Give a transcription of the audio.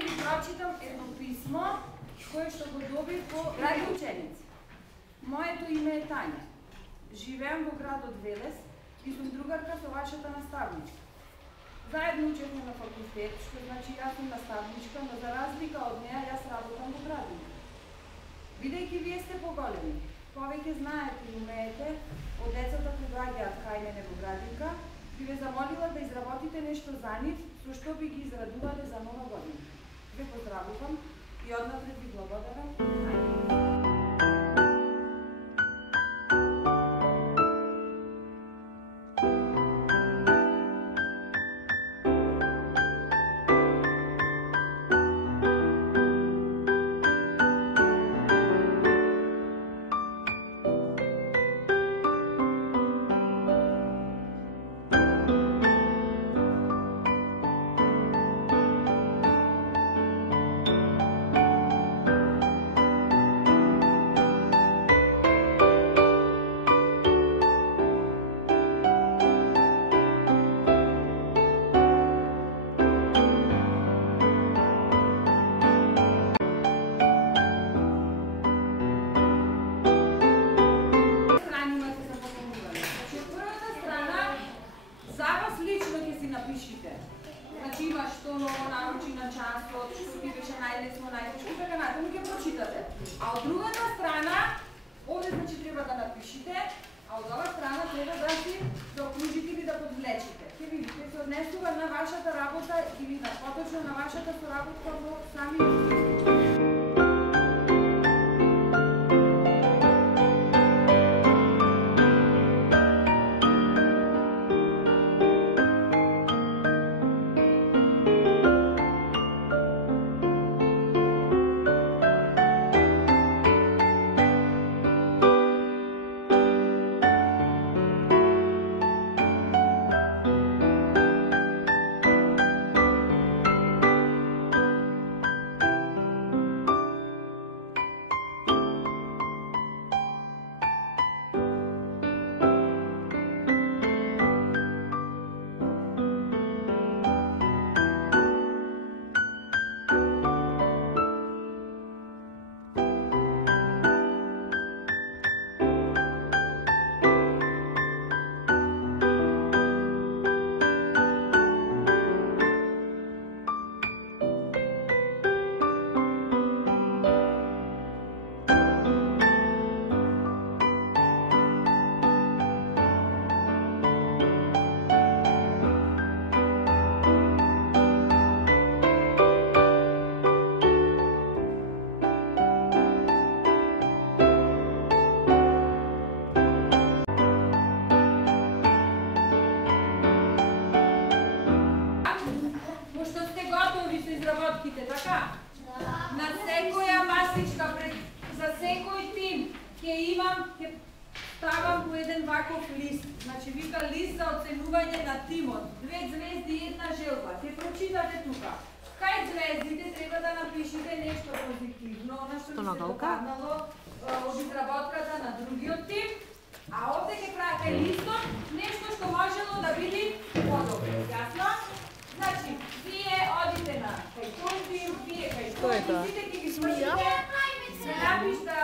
ќе ви прочитам едно писмо кое што го добив по драги ученици. Моето име е Тања. Живеам во градот Велес и сум другарка со вашата наставничка. Заедно учевме на факултет, што значи јас сум наставничка, но за разлика од неа јас работам во градинка. Бидејќи вие сте поголеми, повеќе знаете и умеете од децата кои доаѓаат кај мене во градинка, би ве замолила да изработите нешто за нив, со што би ги израдувале за нова година. Ве поздравувам и однапред ви благодарам. Значи има што ново научи на часот, што ти беше најлесно, најтешко, така натаму ќе прочитате. А од другата страна, овде значи треба да напишите, а од оваа страна треба да си заокружите или да подвлечите. Ќе видите, се однесува на вашата работа или на поточно на вашата соработка во сами изработките, така? На секоја масичка, за секој тим, ќе ставам по еден ваков лист. Значи, вика лист за оценување на тимот. 2 звезди и 1 желба. Ќе прочитате тука. Кај звездите треба да напишете нешто позитивно, на што ви се допаднало од изработката на другиот тим, а овде ќе правите листот нешто што можело да биде подобро. Јасно? Значи, вие одите на кај тој тим, вие кај тој, сите ќе ги слушате, се напишта